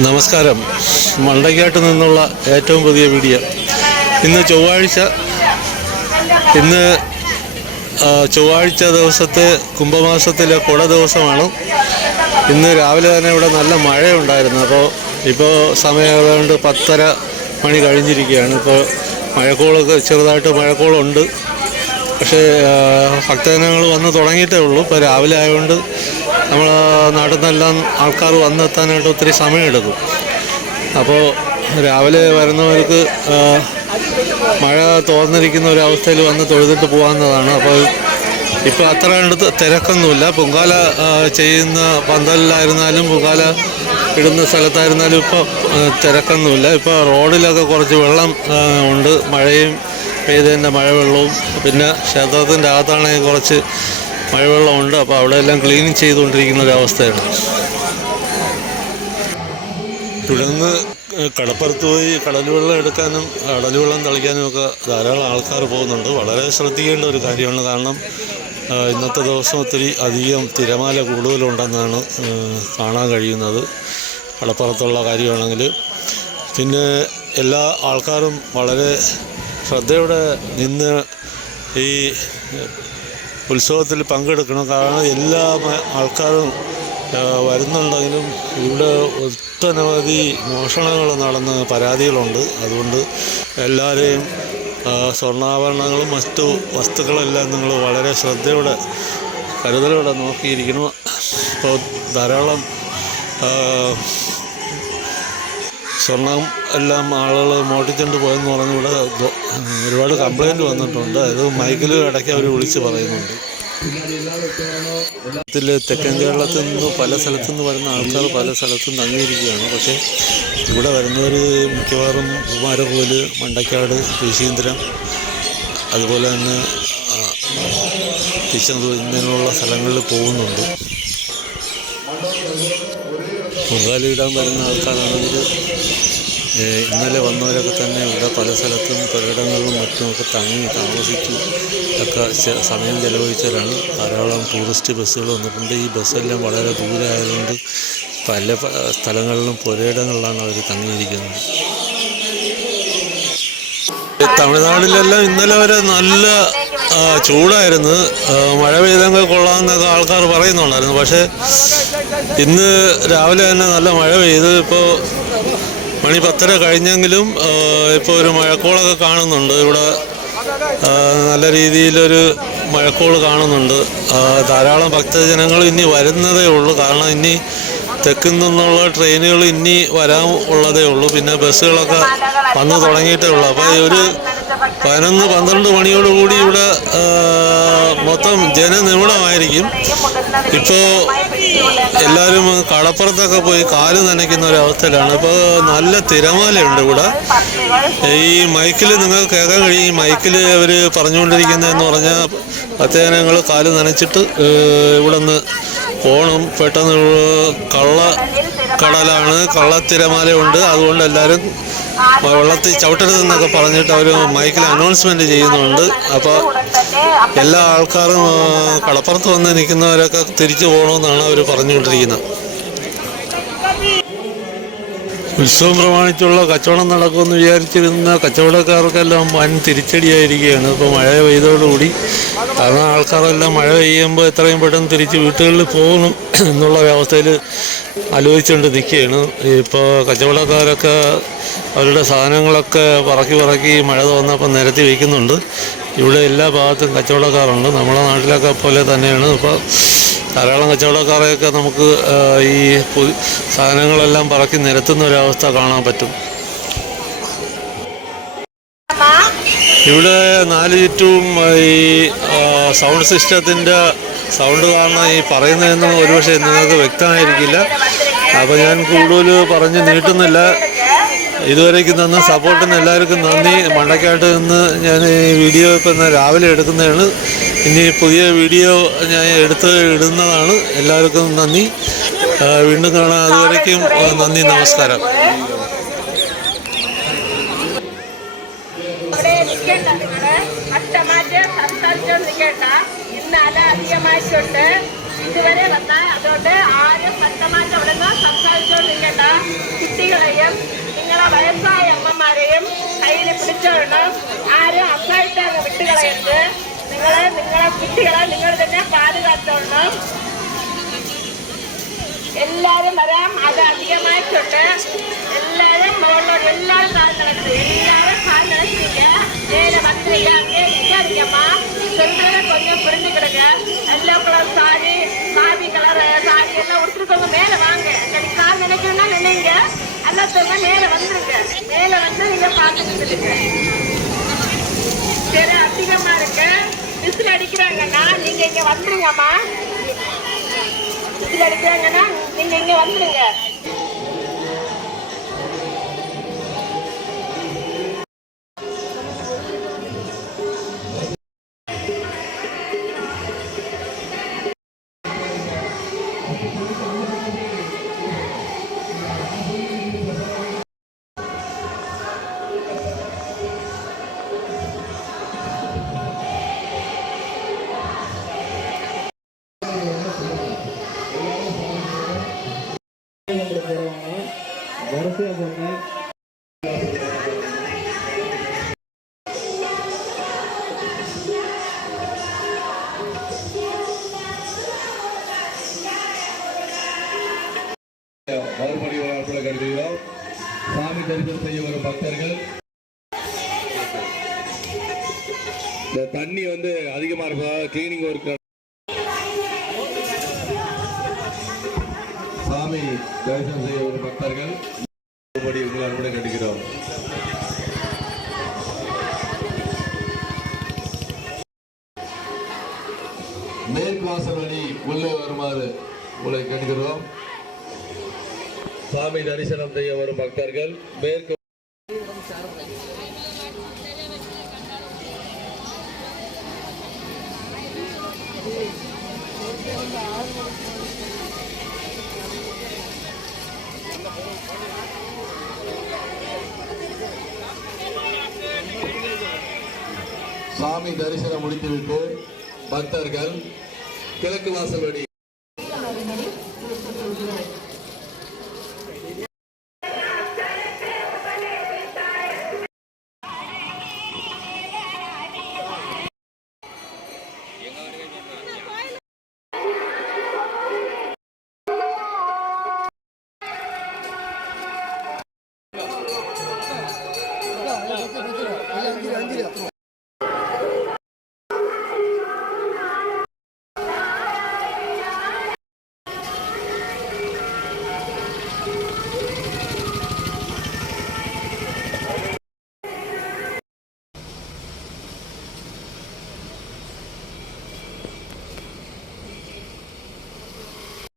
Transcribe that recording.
നമസ്കാരം. മണ്ടയ്ക്കാട്ട് നിന്നുള്ള ഏറ്റവും പുതിയ വീഡിയോ. ഇന്ന് ചൊവ്വാഴ്ച ഇന്ന് ചൊവ്വാഴ്ച ദിവസത്തെ കുംഭമാസത്തിലെ കുട ദിവസമാണ്. ഇന്ന് രാവിലെ തന്നെ ഇവിടെ നല്ല മഴയുണ്ടായിരുന്നു. അപ്പോൾ ഇപ്പോൾ സമയം ഏതാണ്ട് പത്തര മണി കഴിഞ്ഞിരിക്കുകയാണ്. ഇപ്പോൾ മഴക്കോളൊക്കെ ചെറുതായിട്ട് മഴക്കോളുണ്ട്. പക്ഷേ ഭക്തജനങ്ങൾ വന്ന് തുടങ്ങിയിട്ടേ ഉള്ളൂ. ഇപ്പോൾ രാവിലെ ആയതുകൊണ്ട് നമ്മൾ നാട്ടിൽ നിന്നെല്ലാം ആൾക്കാർ വന്നെത്താനായിട്ട് ഒത്തിരി സമയമെടുക്കും. അപ്പോൾ രാവിലെ വരുന്നവർക്ക് മഴ തോർന്നിരിക്കുന്ന ഒരു അവസ്ഥയിൽ വന്ന് തൊഴുതിട്ട് പോകാവുന്നതാണ്. അപ്പോൾ ഇപ്പോൾ അത്ര കണ്ട് തിരക്കൊന്നുമില്ല. പൊങ്കാല ചെയ്യുന്ന പന്തലിലായിരുന്നാലും പൊങ്കാല ഇടുന്ന സ്ഥലത്തായിരുന്നാലും ഇപ്പോൾ തിരക്കൊന്നുമില്ല. ഇപ്പോൾ റോഡിലൊക്കെ കുറച്ച് വെള്ളം ഉണ്ട്. മഴയും പെയ്തതിന്റെ മഴവെള്ളവും. പിന്നെ ക്ഷേത്രത്തിന്റെ അകത്താണെങ്കിൽ കുറച്ച് മഴവെള്ളമുണ്ട് അപ്പോൾ അവിടെ എല്ലാം ക്ലീനിങ് ചെയ്തുകൊണ്ടിരിക്കുന്ന ഒരവസ്ഥയാണ് തുടർന്ന് കടപ്പുറത്ത് പോയി കടൽ വെള്ളം എടുക്കാനും കടൽ വെള്ളം തളിക്കാനും ഒക്കെ ധാരാളം ആൾക്കാർ പോകുന്നുണ്ട്. വളരെ ശ്രദ്ധിക്കേണ്ട ഒരു കാര്യമാണ് കാരണം ഇന്നത്തെ ദിവസം ഒത്തിരി അധികം തിരമാല കൂടുതലുണ്ടെന്നാണ് കാണാൻ കഴിയുന്നത്. കടപ്പുറത്തുള്ള കാര്യമാണെങ്കിൽ. പിന്നെ എല്ലാ ആൾക്കാരും വളരെ ശ്രദ്ധയോടെ നിന്ന് ഈ ഉത്സവത്തിൽ പങ്കെടുക്കണം. കാരണം എല്ലാ ആൾക്കാരും വരുന്നുണ്ടെങ്കിലും ഇവിടെ ഒട്ടനവധി മോഷണങ്ങൾ നടന്ന പരാതികളുണ്ട്. അതുകൊണ്ട് എല്ലാവരെയും സ്വർണാഭരണങ്ങളും മറ്റു വസ്തുക്കളെല്ലാം നിങ്ങൾ വളരെ ശ്രദ്ധയോടെ കരുതലോടെ നോക്കിയിരിക്കണം. ഇപ്പോൾ ധാരാളം സ്വർണം എല്ലാം ആളുകൾ മോട്ടിച്ചുകൊണ്ട് പോയെന്ന് പറഞ്ഞ് ഇവിടെ ഒരുപാട് കംപ്ലൈന്റ് വന്നിട്ടുണ്ട്. അത് മൈക്കിൽ ഇടയ്ക്ക് അവർ വിളിച്ച് പറയുന്നുണ്ട്. ഇതിൽ തെക്കൻ കേരളത്തിൽ നിന്ന് പല സ്ഥലത്തു നിന്ന് വരുന്ന ആൾക്കാർ പല സ്ഥലത്തും തങ്ങിയിരിക്കുകയാണ്. പക്ഷേ ഇവിടെ വരുന്നവർ മിക്കവാറും കുമാരകോൽ മണ്ടക്കാട് ഋഷീന്ദ്രം അതുപോലെ തന്നെ ആ, തിരുച്ചെന്തൂർ ഇങ്ങനെയുള്ള സ്ഥലങ്ങളിൽ പോകുന്നുണ്ട്. പൊങ്കാലയിടാൻ വരുന്ന ആൾക്കാരാണെങ്കിൽ ഇന്നലെ വന്നവരൊക്കെ തന്നെ ഇവിടെ പല സ്ഥലത്തും പലയിടങ്ങളിലും മറ്റുമൊക്കെ തങ്ങി താമസിച്ചു. ഒക്കെ സമയം ചെലവഴിച്ചവരാണ്. ധാരാളം ടൂറിസ്റ്റ് ബസ്സുകൾ വന്നിട്ടുണ്ട്. ഈ ബസ്സെല്ലാം വളരെ ദൂരെ ആയതുകൊണ്ട് പല സ്ഥലങ്ങളിലും പുരയിടങ്ങളിലാണ് അവർ തങ്ങിയിരിക്കുന്നത്. തമിഴ്നാട്ടിലെല്ലാം ഇന്നലെ വരെ നല്ല ചൂടായിരുന്നു. മഴ പെയ്തെങ്കിൽ കൊള്ളാമെന്നൊക്കെ ആൾക്കാർ പറയുന്നുണ്ടായിരുന്നു. പക്ഷേ ഇന്ന് രാവിലെ തന്നെ നല്ല മഴ പെയ്ത്. ഇപ്പോൾ മണി പത്തര കഴിഞ്ഞെങ്കിലും ഇപ്പോൾ ഒരു മഴക്കോളൊക്കെ കാണുന്നുണ്ട്. ഇവിടെ നല്ല രീതിയിലൊരു മഴക്കോൾ കാണുന്നുണ്ട്. ധാരാളം ഭക്തജനങ്ങൾ ഇനി വരുന്നതേ ഉള്ളൂ. കാരണം ഇനി തെക്കിൽ നിന്നുള്ള ട്രെയിനുകൾ ഇനി വരാൻ ഉള്ളതേ ഉള്ളൂ. പിന്നെ ബസ്സുകളൊക്കെ വന്നു തുടങ്ങിയിട്ടേ ഉള്ളൂ. അപ്പോൾ ഒരു പതിനൊന്ന് പന്ത്രണ്ട് മണിയോടുകൂടി ഇവിടെ മൊത്തം ജനനിമിടമായിരിക്കും. ഇപ്പോൾ എല്ലാവരും കടപ്പുറത്തൊക്കെ പോയി കാൽ നനയ്ക്കുന്ന ഒരു അവസ്ഥയിലാണ്. ഇപ്പോൾ നല്ല തിരമാലയുണ്ട് ഇവിടെ. ഈ മൈക്കിൽ നിങ്ങൾക്ക് കേൾക്കാൻ കഴിയും. ഈ മൈക്കിൽ അവർ പറഞ്ഞുകൊണ്ടിരിക്കുന്നതെന്ന് പറഞ്ഞാൽ ഭക്തജനങ്ങൾ കാൽ നനച്ചിട്ട് ഇവിടെ നിന്ന് പോകണം പെട്ടെന്ന് കള്ള കടലാണ്. കള്ളത്തിരമാലയുണ്ട്. അതുകൊണ്ട് എല്ലാവരും വെള്ളത്തിൽ ചവിട്ടരുതെന്നൊക്കെ പറഞ്ഞിട്ട് അവർ മൈക്കിൽ അനൗൺസ്മെന്റ് ചെയ്യുന്നുണ്ട്. അപ്പോൾ എല്ലാ ആൾക്കാരും കടപ്പുറത്ത് വന്ന് നിൽക്കുന്നവരൊക്കെ തിരിച്ചു പോകണമെന്നാണ് അവർ പറഞ്ഞുകൊണ്ടിരിക്കുന്നത്. ഉത്സവം പ്രമാണിച്ചുള്ള കച്ചവടം നടക്കുമെന്ന് വിചാരിച്ചിരുന്ന കച്ചവടക്കാർക്കെല്ലാം വൻ തിരിച്ചടിയായിരിക്കുകയാണ്. ഇപ്പോൾ മഴ പെയ്തോടുകൂടി കാരണം ആൾക്കാരെല്ലാം മഴ പെയ്യുമ്പോൾ എത്രയും പെട്ടെന്ന് തിരിച്ച് വീട്ടുകളിൽ പോകണം എന്നുള്ള അവസ്ഥയിൽ ആലോചിച്ചുകൊണ്ട് നിൽക്കുകയാണ്. ഇപ്പോൾ കച്ചവടക്കാരൊക്കെ അവരുടെ സാധനങ്ങളൊക്കെ പറക്കി പറക്കി മഴ തോന്നപ്പോൾ നിരത്തി വയ്ക്കുന്നുണ്ട്. ഇവിടെ എല്ലാ ഭാഗത്തും കച്ചവടക്കാരുണ്ട്. നമ്മുടെ നാട്ടിലൊക്കെ പോലെ തന്നെയാണ്. ഇപ്പോൾ ധാരാളം കച്ചവടക്കാരെയൊക്കെ നമുക്ക് ഈ സാധനങ്ങളെല്ലാം പറക്കി നിരത്തുന്ന ഒരവസ്ഥ കാണാൻ പറ്റും. ഇവിടെ നാല് ചുറ്റും ഈ സൗണ്ട് സിസ്റ്റത്തിന്റെ സൗണ്ട് കാരണം ഈ പറയുന്നതെന്ന് ഒരുപക്ഷെ നിങ്ങൾക്ക് വ്യക്തമായിരിക്കില്ല. അപ്പോൾ ഞാൻ കൂടുതൽ പറഞ്ഞ് നീട്ടുന്നില്ല. ഇതുവരേക്കും തന്ന സപ്പോർട്ടിന് എല്ലാവർക്കും നന്ദി. മണ്ടക്കാട്ട് നിന്ന് ഞാൻ ഈ വീഡിയോ ഇപ്പം രാവിലെ എടുക്കുന്നതാണ്. ഇനി പുതിയ വീഡിയോ ഞാൻ എടുത്ത് ഇടുന്നതാണ്. എല്ലാവർക്കും നന്ദി. വീണ്ടും കാണാം. അതുവരേക്കും നന്ദി. നമസ്കാരം. ഇതുവരെ വന്ന വയസ്സായ അമ്മമാരെയും കയ്യിൽ പിടിച്ചോളണം ആരും അസായിട്ടാണ് വിട്ടുകളയരുത് നിങ്ങളെ നിങ്ങളെ കുട്ടികളെ നിങ്ങൾ തന്നെ പാതുകാത്തോളണം എല്ലാരും വരാം അത് അധികമായിട്ടുണ്ട് എല്ലാരും മുകളിലോട്ട് എല്ലാരും താഴ്ന്നിടത്ത് எல்லாரும் தாழ்ந்திடத்தீங்க மேல வந்துருங்க அங்கே நிக்காதீங்கம்மா சென்றதை கொஞ்சம் புரிஞ்சுக்கிடுங்க எல்லோ கலர் சாரி காவி கலர் சாரி எல்லாம் உடுத்துருக்கவங்க மேல வாங்க சரி கால் நினைக்கணும்னா நினைங்க எல்லாத்தவங்க மேல வந்துருங்க மேல வந்து நீங்க பார்த்துக்கிட்டு சரி அதிகமா இருக்கு விசில் அடிக்கிறாங்கன்னா நீங்க இங்க வந்துருங்கம்மா. விசில் அடிக்கிறாங்கன்னா நீங்க இங்க வந்துருங்க. வரிசையா மறுபடி கருதுகிறோம் சாமி தரிசனம் செய்ய வரும் பக்தர்கள் இந்த தண்ணி வந்து அதிகமா இருப்பதால் கிளீனிங் ஒர்க் சாமி தரிசனம் செய்ய வரும் பக்தர்கள். வருமாறு உங்களை கேட்கிறோம் சாமி தரிசனம் செய்ய வரும் பக்தர்கள் மேற்கு சாமி தரிசனம் முடித்துவிட்டு பக்தர்கள் கிழக்கு வாசல் வழி